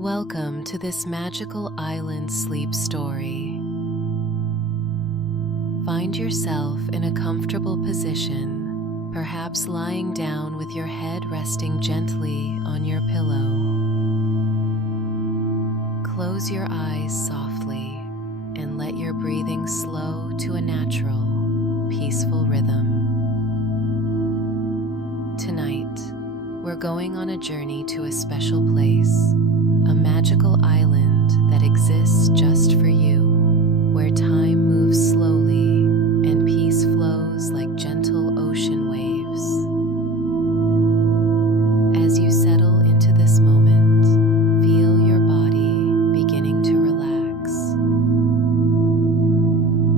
Welcome to this magical island sleep story. Find yourself in a comfortable position, perhaps lying down with your head resting gently on your pillow. Close your eyes softly and let your breathing slow to a natural, peaceful rhythm. Tonight, we're going on a journey to a special place, a magical island that exists just for you, where time moves slowly and peace flows like gentle ocean waves. As you settle into this moment, feel your body beginning to relax.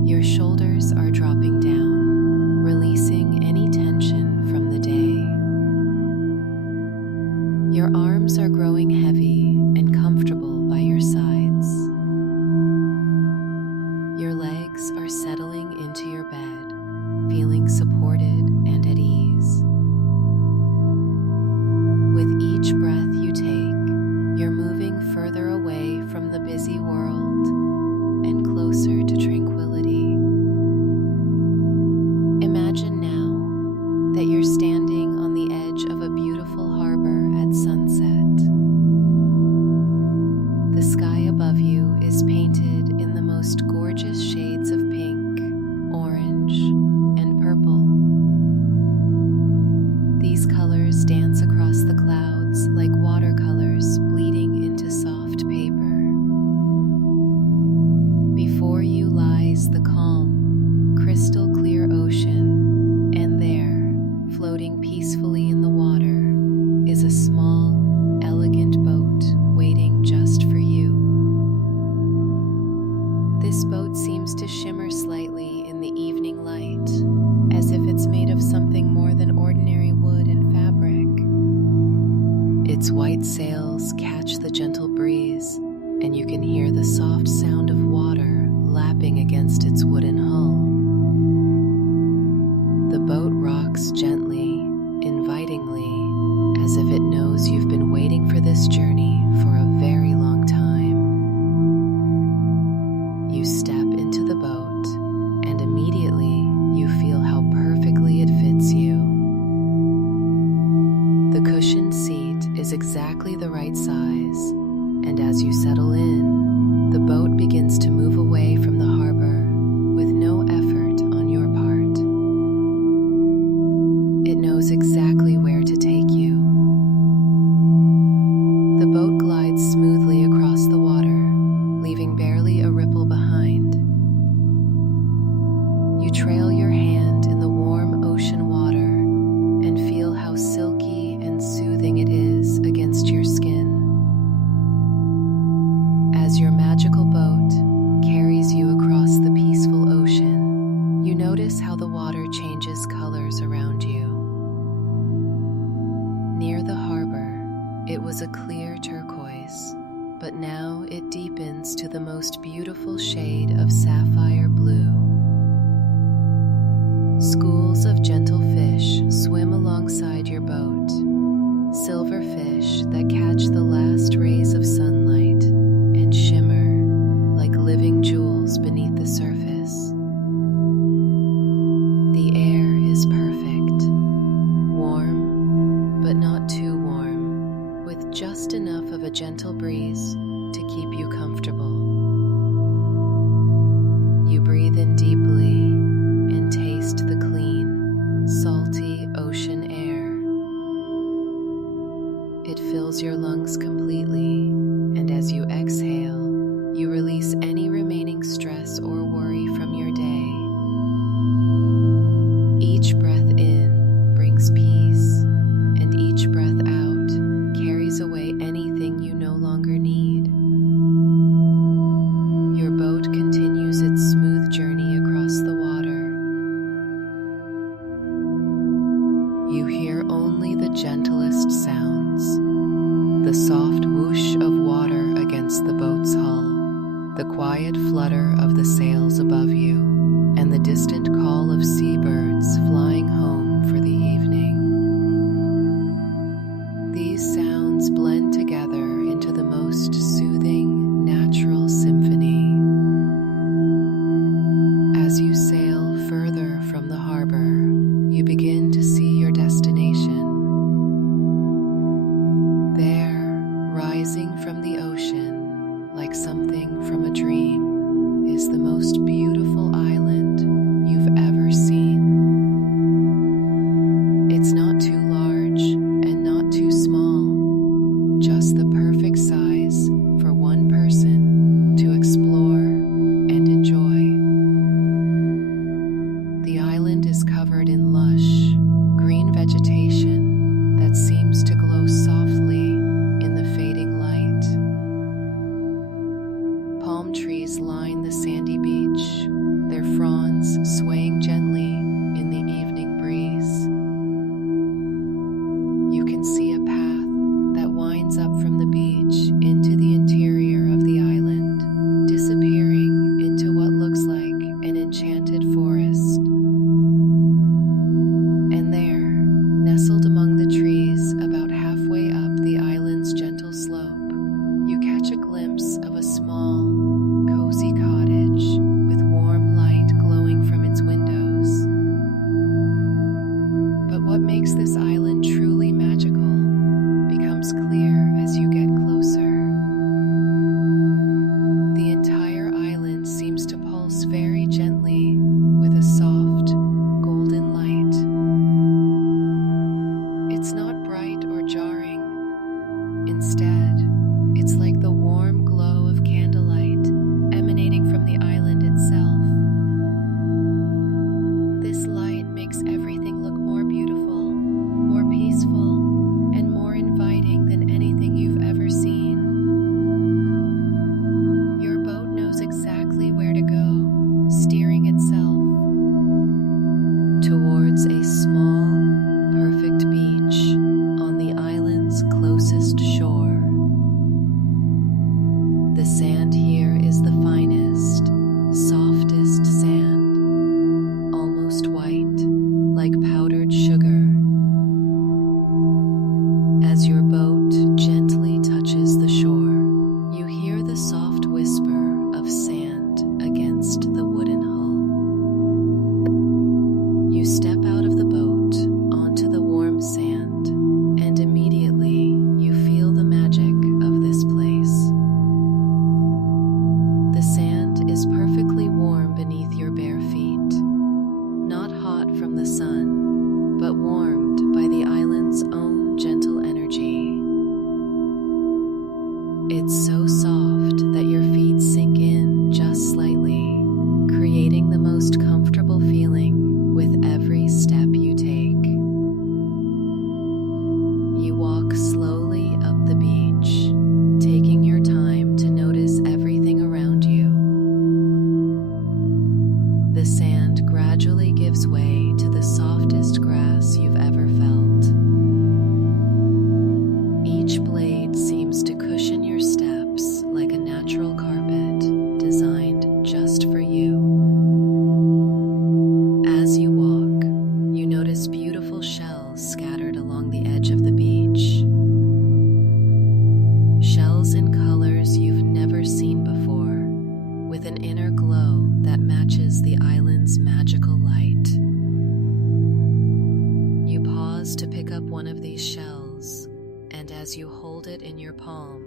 Your shoulders are dropping down, releasing any tension from the day. Your arms are growing heavy and comfortable by your sides. Your legs are settling into your bed, feeling supported and at ease. With each breath you take, you're moving further away from the busy world and closer to tranquility. Imagine now that you're standing on the edge of a beautiful harbor at sunset. The sky above you is painted in the most gorgeous shades of pink, orange, and purple. These colors dance across the clouds like watercolors bleeding into soft paper. Before you lies the calm, crystal clear ocean, and there, floating peacefully in the water, is a small, elegant boat waiting just for you. This boat seems to shimmer slightly in the evening light, as if it's made of something more than ordinary wood and fabric. Its white sails catch the gentle breeze, and you can hear the soft sound of water lapping against its wooden hull. The boat rocks gently, invitingly, as if it knows you've been waiting for this journey for a very long time. You step into the boat, and immediately you feel how perfectly it fits you. The cushioned seat is exactly the right size, and as you settle in, the boat begins to move away from the harbor with no effort on your part. It knows exactly where to take you. The boat glides smoothly across the water, leaving barely a ripple behind. You trail your hand in the warm ocean water and feel how silky and soothing it is against your skin. As your magical boat carries you across the peaceful ocean, you notice how the water changes colors around you. Near the harbor, it was a clear turquoise, but now it deepens to the most beautiful shade of sapphire blue. Schools of gentle fish swim alongside your boat, silver fish that catch the last rays of sunlight and shimmer like living jewels beneath the surface. The air is perfect, warm, but not too warm, with just enough of a gentle breeze to keep you comfortable. You breathe in deeply and taste the clean, salty ocean air. It fills your lungs completely, and as you exhale, you release any remaining stress or worry from your day. Each breath in brings peace, and each breath out carries away anything you no longer need. Your boat continues its smooth journey across the water. You hear only the gentlest sounds, the soft whoosh of water against the boat's hull, the quiet flutter of the sails above you, and the distant call of seabirds flying home for the evening. These sounds blend together into the most you begin to see your destination. There, rising from the ocean like something from a dream, is the most beautiful island you've ever seen. It's not too large and not too small, just the perfect size for one person to explore and enjoy. The island is covered in lush, green vegetation that seems to glow softly in the fading light. Palm trees line the sandy beach, their fronds swaying gently in the evening breeze. You can see a path that winds up from the beach into the interior of the island, disappearing into what looks like an enchanted forest. And there, nestled among the trees about halfway up the island's gentle slope, you catch a glimpse of a small, cozy cottage with warm light glowing from its windows. But what makes this island truly magical becomes clear as you get closer. The entire island seems to pulse very gently with a soft, golden light. It's not bright or jarring. Instead, it's like the warm glow of candlelight emanating from the island itself. This light makes everything look more beautiful, more peaceful, and more inviting than anything you've ever seen. Your boat knows exactly where to go, steering itself towards a small, perfect beach on the island's closest shore. The sand here is the finest, softest sand, almost white, like powdered sugar. As your boat gently touches the shore, you hear the soft whisper of sand against the wooden hull. You step out of the boat onto the warm sand, and immediately you feel the magic of this place. The sand is perfectly warm beneath your bare feet, not hot from the sun, but warmed by the island's own gentle energy. It's so soft that your feet sink in just slightly, creating the most comfortable feeling with every step you take. You walk slowly up the beach, taking your time to notice everything around you. The sand gradually gives way to the softest grass you've ever felt. Each blade seems to cushion your steps like a natural carpet designed just for you. As you walk, you notice beautiful shells scattered along the edge of the beach. Shells in colors you've never seen before, with an inner glow that matches the island's magical light. You pause to pick up one of these shells, and as you hold it in your palm,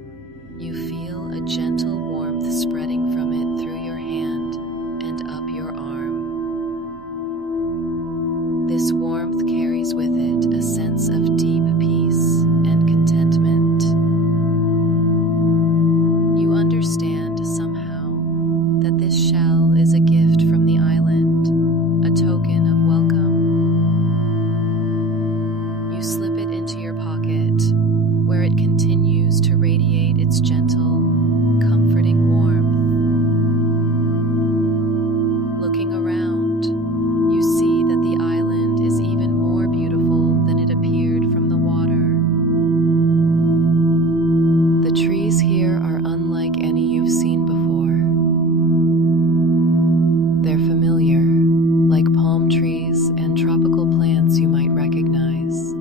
you feel a gentle warmth spreading from it through your hand and up your arm. This warmth carries with it a sense of deep peace and contentment. You understand somehow that this shell is a gift from the island, a token of welcome. You slip it into your pocket, where it continues to radiate its gentle, comforting warmth. Looking around, you see that the island is even more beautiful than it appeared from the water. The trees here are unlike any you've seen before. They're familiar, like palm trees and tropical plants you might recognize,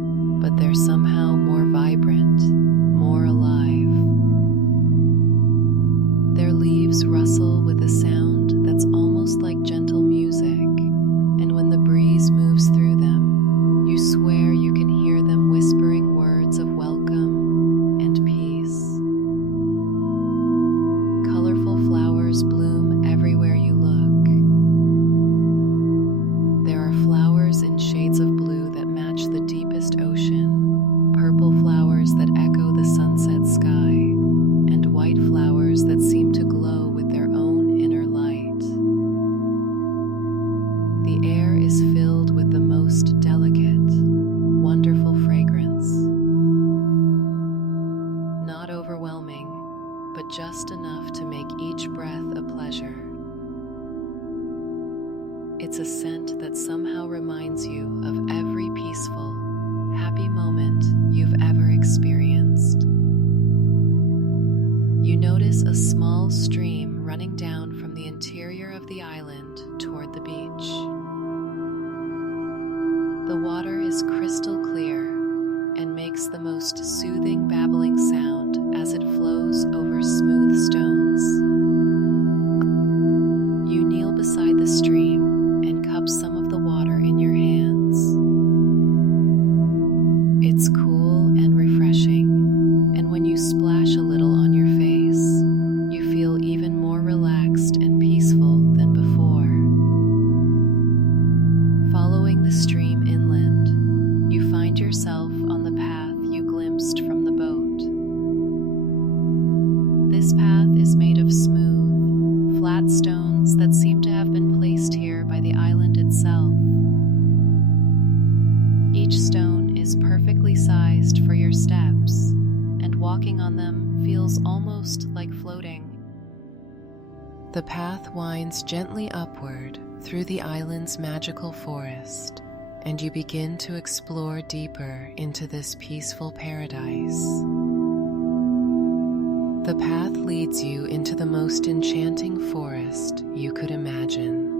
but they're somehow more vibrant, more alive. Their leaves rustle with a sound that's almost like gentle music, and when the breeze moves through them, yourself on the path you glimpsed from the boat. This path is made of smooth, flat stones that seem to have been placed here by the island itself. Each stone is perfectly sized for your steps, and walking on them feels almost like floating. The path winds gently upward through the island's magical forest, and you begin to explore deeper into this peaceful paradise. The path leads you into the most enchanting forest you could imagine.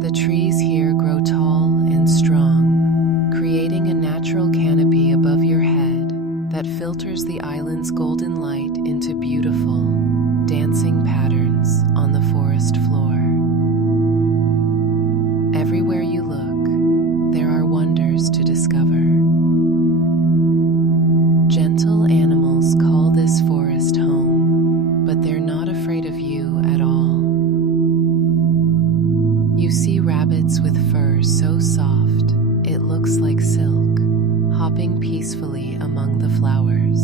The trees here grow tall and strong, creating a natural canopy above your head that filters the island's golden light into beautiful, dancing patterns on the forest floor. Everywhere you look, there are wonders to discover. Gentle animals call this forest home, but they're not afraid of you at all. You see rabbits with fur so soft, it looks like silk, hopping peacefully among the flowers.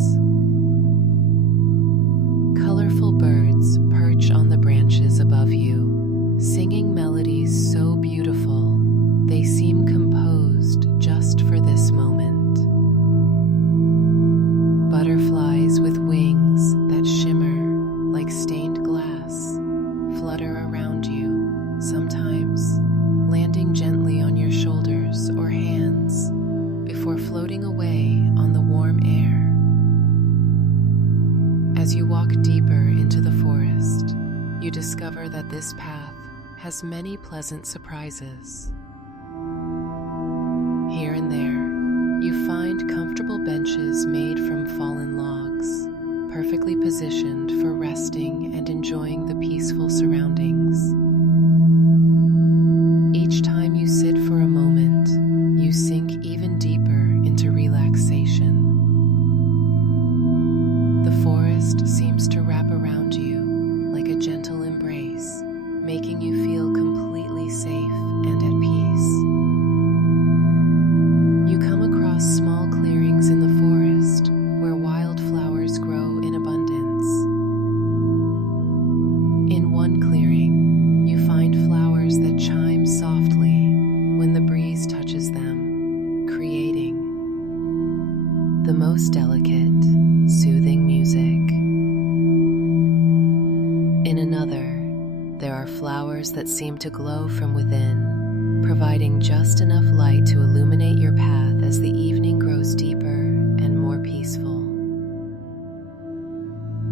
Colorful birds perch on the branches above you, singing melodies so beautiful, they seem composed just for this moment. Butterflies with wings that shimmer like stained glass flutter around you, sometimes landing gently on your shoulders or hands before floating away on the warm air. As you walk deeper into the forest, you discover that this path has many pleasant surprises. Here and there, you find comfortable benches made from fallen logs, perfectly positioned for resting and enjoying the peaceful surroundings. Each time you sit for a moment, you sink even deeper into relaxation. The forest seems to wrap around you like a gentle embrace, making you feel completely safe and at peace. You come across small clearings in the forest where wildflowers grow in abundance. In one clearing, you find flowers that chime softly when the breeze touches them, creating the most delicate, soothing music. In another, there are flowers that seem to glow from within, providing just enough light to illuminate your path as the evening grows deeper and more peaceful.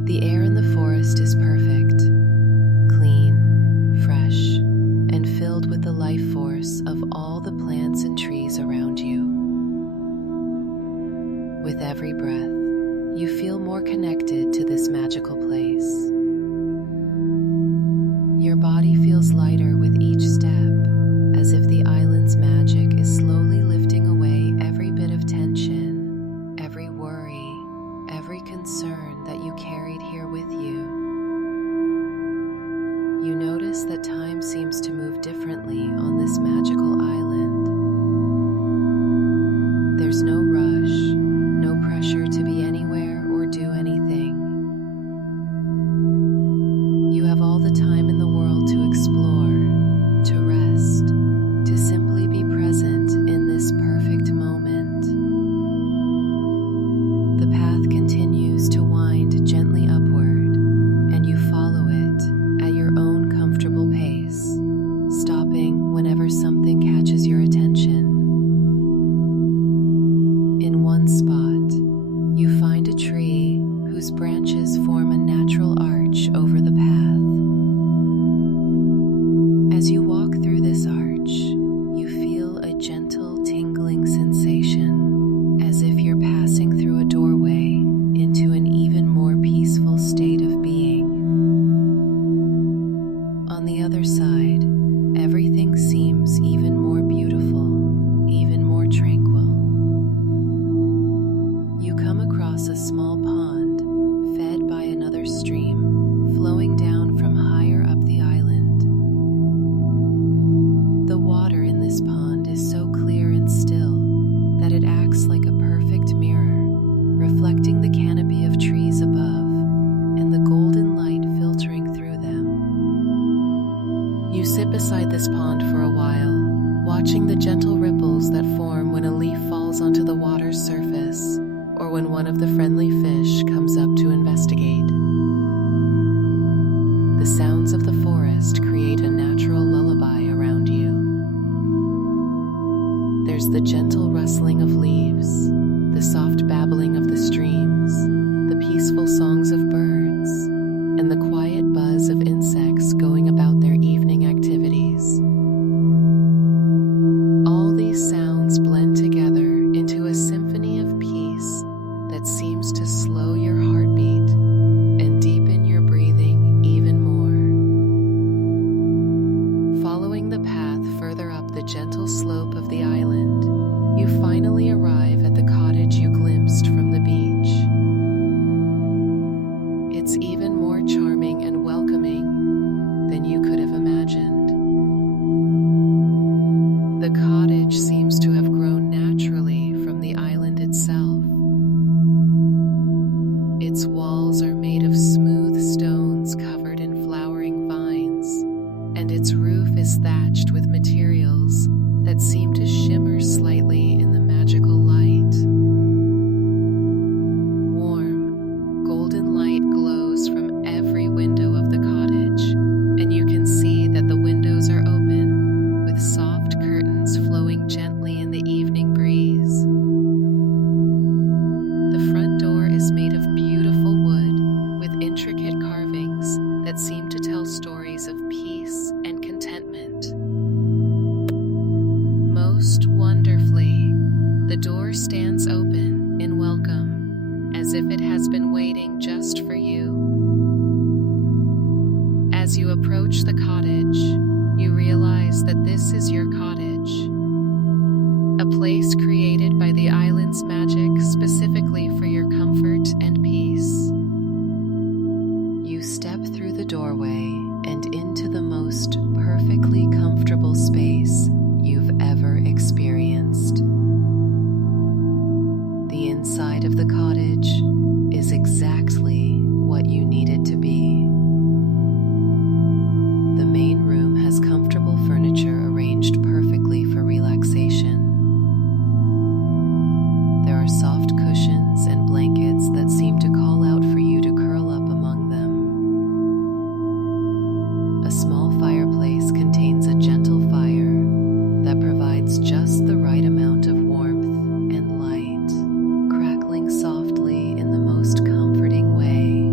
The air in the forest is perfect, clean, fresh, and filled with the life force of all the plants and trees around you. With every breath, you feel more connected to this magical place. Your body feels lighter with each step, as if the island's magic is slowly lifting away every bit of tension, every worry, every concern that you carried here with you. You notice that time seems to move differently on this magical island. There's no rush, no pressure to be anywhere or do anything. There's the gentle rustling of leaves, the soft babbling of the streams, the peaceful songs of birds, and the quiet buzz of insects going about their evening activities. All these sounds blend together into a symphony of peace that seems to slow your heartbeat and deepen your breathing even more. Following the path further up the gentle slope of the island, you finally arrive at the cottage you glimpsed from the beach. It's even more charming and welcoming than you could have imagined. The cottage seems to have grown naturally from the island itself. Its walls are made of smooth stones covered in flowering vines, and its roof is thatched with materials that seem to shimmer slightly in the magical light. Warm, golden light glows from every window of the cottage, and you can see that the windows are open, with soft curtains flowing gently in the evening breeze. The front door is made of beautiful wood with intricate carvings that seem to tell stories of peace and contentment. Most wonderfully, the door stands open in welcome, as if it has been waiting just for you. As you approach the cottage, you realize that this is your cottage, a place created by the island's magic specifically for your comfort and peace. You step through the doorway and into the most perfectly comfortable space you've ever experienced. The inside of the cottage is exactly what you need it to be. The main room has comfortable furniture arranged perfectly for relaxation. There are soft cushions and blankets that seem to call out for you to curl up among them. A small fireplace contains a gentle fire that provides just the right amount of warmth and light, crackling softly in the most comforting way.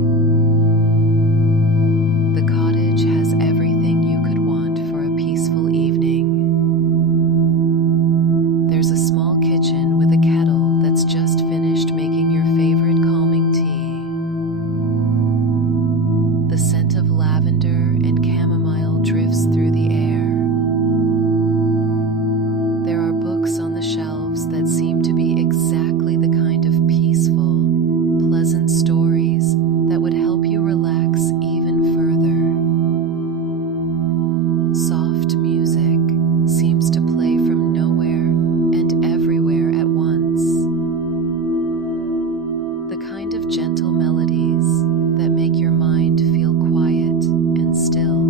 The cottage has everything you could want for a peaceful evening. There's a small kitchen with a kettle that's just finished making your favorite calming tea. The scent of lavender and chamomile drifts through the air. There are books on the shelves that seem to be exactly the kind of peaceful, pleasant stories that would help you relax even further. Soft music seems to play from nowhere and everywhere at once. The kind of gentle melodies that make your mind feel quiet and still.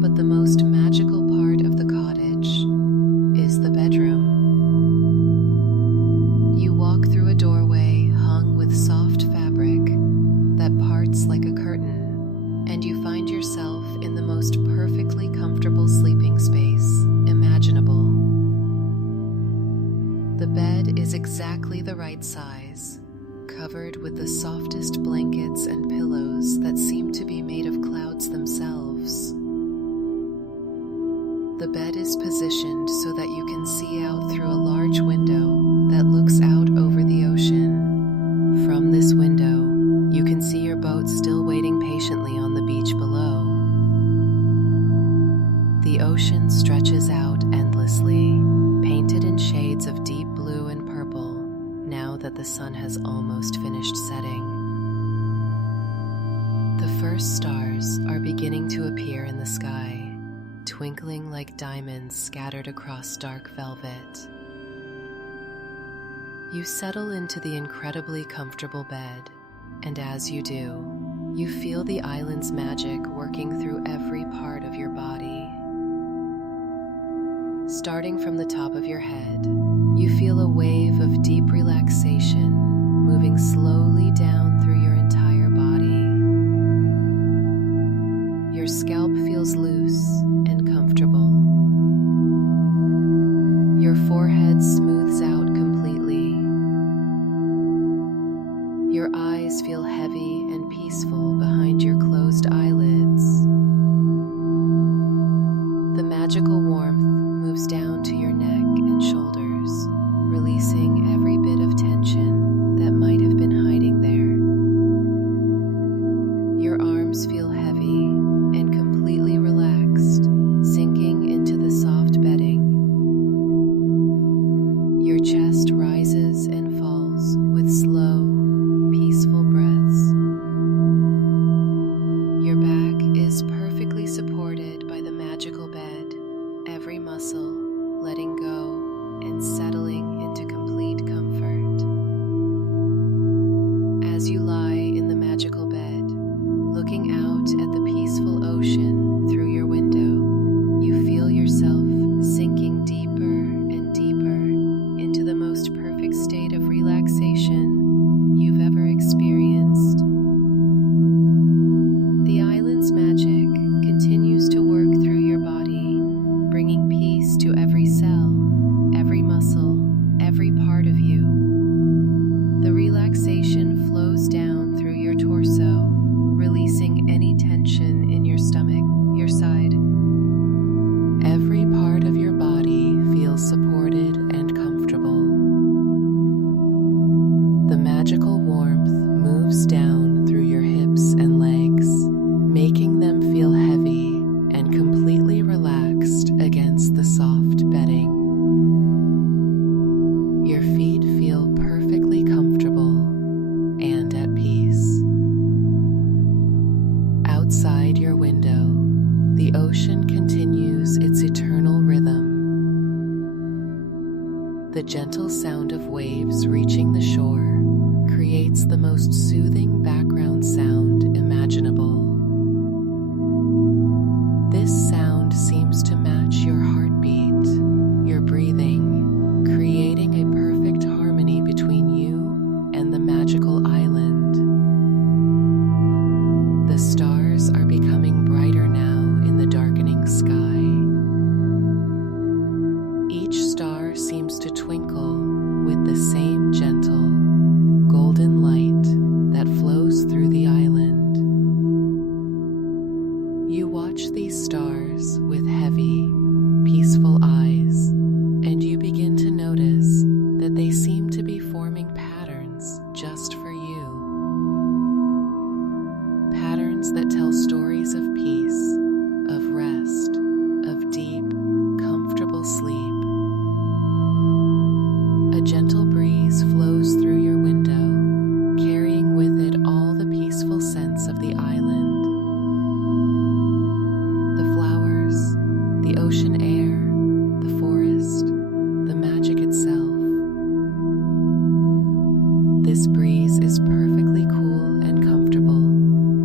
But the most magical part of the cottage is the bedroom. You walk through a doorway hung with soft fabric that parts like a curtain, and you find yourself in the most perfectly comfortable sleeping space imaginable. The bed is exactly the right size, covered with the softest blankets and pillows that seem to be made of clouds themselves. The bed is positioned so that you can see out through a large window that looks out over the ocean. From this window, you can see your boat still waiting patiently on the beach below. The ocean stretches out endlessly, painted in shades of deep blue and purple, now that the sun has almost finished setting. The first stars are beginning to appear in the sky, twinkling like diamonds scattered across dark velvet. You settle into the incredibly comfortable bed, and as you do, you feel the island's magic working through every part of your body. Starting from the top of your head, you feel a wave of deep relaxation moving slowly down through your entire body. Your scalp feels loose and comfortable. smooths out completely. Your eyes feel heavy and peaceful behind your closed eyelids. The magical warmth moves down to your neck and shoulders, releasing every bit of tension that might have been hiding there. Your arms feel heavy and completely relaxed, sinking into the soft bedding. Your chest rises and falls with slow, peaceful breaths. Your back is perfectly supported by the magical bed, every muscle letting go and settling into complete comfort. As you lie in the magical bed, looking out at the peaceful ocean through your window, you feel yourself sinking deeper and deeper into the most perfect state of relaxation you've ever experienced. The island's magic continues to work through your body, bringing peace to every cell, every muscle, every part of you. The relaxation flows down through your torso, releasing any tension in your stomach, your side. Every part of your body feels supported and comfortable. The magical warmth moves down through your hips and legs, making them feel heavy and completely relaxed against the soft bedding. Your feet feel perfectly comfortable and at peace. Outside your window, the ocean continues its eternal rhythm. The gentle sound of waves reaching the shore creates the most soothing background sound imaginable. This sound seems to match your heartbeat, your breathing, creating a perfect harmony between you and the magical island. The stars are becoming brighter now in the darkening sky. Each star seems to twinkle with the same gentle, golden light that flows through the island. You watch these stars with heavy, peaceful eyes, and you begin to notice that they seem to be forming patterns just for you. Patterns that tell stories of peace, of rest, of deep, comfortable sleep. A gentle breeze flows through your window, carrying with it all the peaceful scents of the island. The flowers, the ocean air, the forest, the magic itself. This breeze is perfectly cool and comfortable,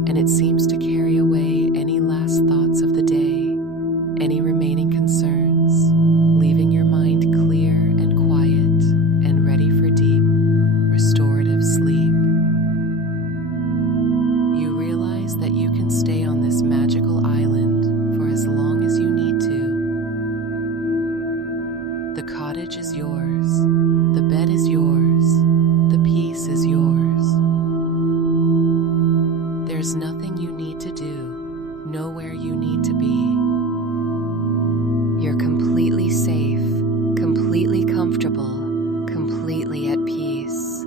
and it seems to carry away any last thoughts of the day, any remaining concerns, leaving your mind clear and quiet and ready for deep, restorative sleep. You realize that you can stay on this magical island for as long as you need to. The cottage is yours, the bed is yours, the peace is yours. There's nothing you need to do, nowhere you need to be. You're completely safe, completely comfortable, completely at peace.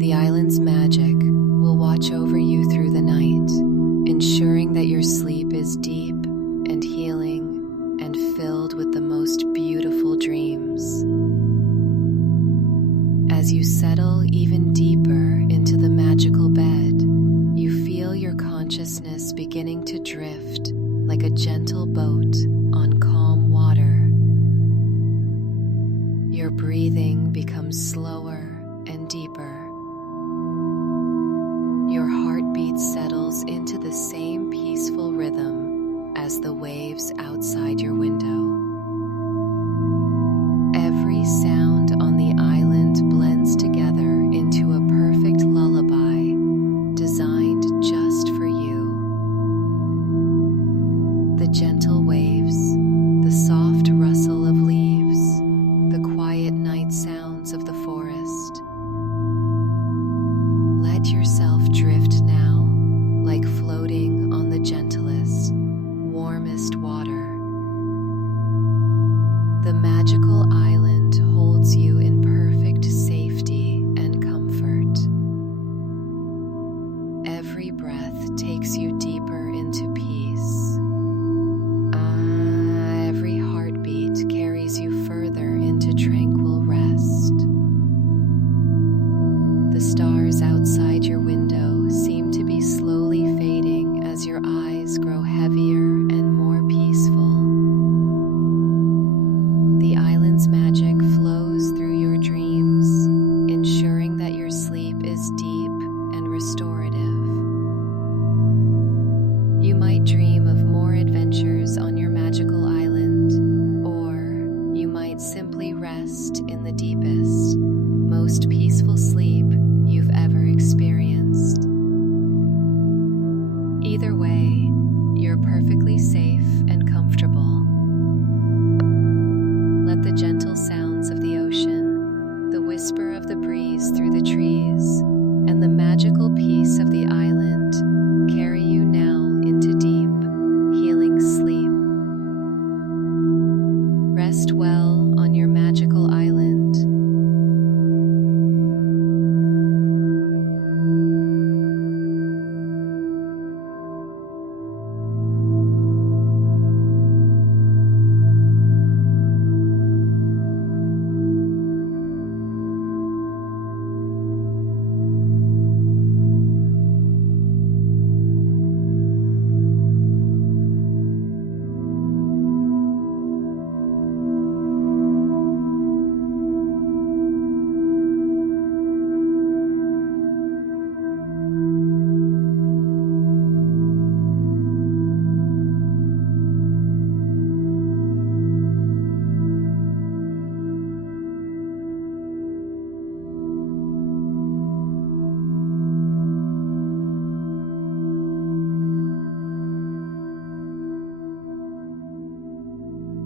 The island's magic will watch over you through the night, ensuring that your sleep is deep and healing and filled with the most beautiful dreams. As you settle even deeper into the magical bed, you feel your consciousness beginning to drift like a gentle boat on calm water. Your breathing becomes slower and deeper. Your heartbeat settles into the same peaceful rhythm as the waves outside your window. The magical island holds you in perfect safety and comfort. Every breath takes you deeper into peace. Every heartbeat carries you further into tranquil rest. The stars outside your window seem to be slowly fading as your eyes grow heavier and more peaceful. The island's magic flows through your dreams, ensuring that your sleep is deep and restorative. You might dream of more adventures on your magical island, or you might simply rest in the deepest, most peaceful sleep you've ever experienced. Either way, you're perfectly safe and comfortable. Let the gentle sounds of the ocean, the whisper of the breeze through the trees, and the magical peace of the island carry you now into deep, healing sleep. Rest well